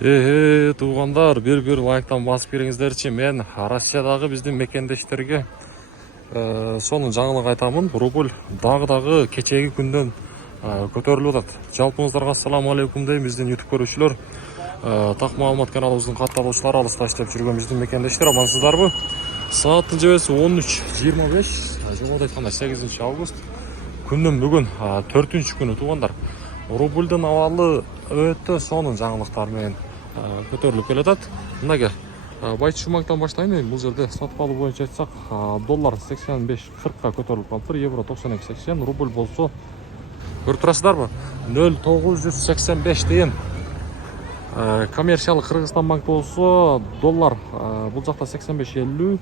Туугандар, бир лайктан басып бериңиздерчи. Мен Россиядагы биздин мекендештерге сонун жаңылык айтамын. Рубль дагы кечеги күндөн көтөрүлүп атат. Жалпыңыздарга ассаламу алейкум дейм. Биздин YouTube көрүүчүлөр, так маалымат каналыбыздын катталуучулары, алыста иштеп жүргөн биздин мекендештер, амансыздарбы? Сааттын жебеси 13:25, жогоруда айтканда 8 август. Күндүн бүгүн 4-күнү туугандар. Рубльдун абалы өтө сонун жаңылыктар менен көтөрүлүп келатат. Мынага Байчу банктан баштайын. Бул жерде сатып алуу боюнча айтсак, доллар 85-40ка көтөрүлүп калыптыр, евро 92-80, рубль болсо көрүп турасыздарбы? 0,985 деген. Коммерциялык Кыргызстан банк болсо доллар бул жакта 85-50,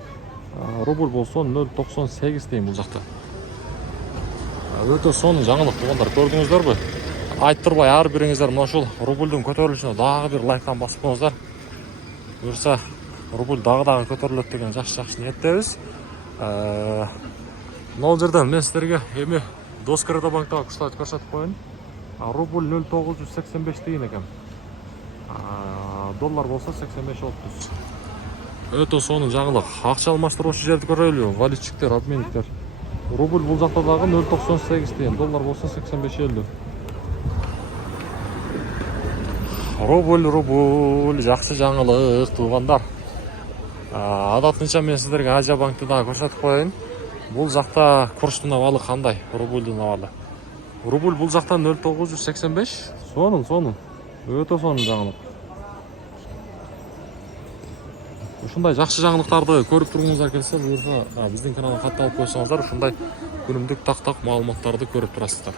рубль болсо 0,98 деген бул жакта. Өтө сонун жаңылык туугандар, көрдүңүздөрбү? Айттырбай ар бириңиздер мына ушул рубльдун көтөрүлүшүнө дагы бир лайктан басып коюңуздар. Буюрса рубль дагы көтөрүлөт деген жакшы ниеттебиз. Мына жерден мен силерге эми Доскредобанктагы курстарды көрсөтүп коеюн. Рубль 0,985 деген экен. Доллар болсо 85-30. Өтө сонун жаңылык. Акча алмаштыруучу жерди көрөлү, валютчиктер, обменниктер. Рубль бул жакта дагы 0,98 деген, доллар болсо 85-50. Рубль жакшы жаңылык туугандар. Адатынча мен сиздерге Азия банкты дагы көрсөтүп коеюн. Бул жакта курстун абалы кандай? Рубльдун абалы. Рубль бул жакта 0,985. Сонун. Өтө сонун жаңылык. Ушундай жакшы жаңылыктарды көрүп тургуңуздар келсе, буюрса биздин каналга катталып койсоңуздар, ушундай күнүмдүк так маалыматтарды көрүп турасыздар.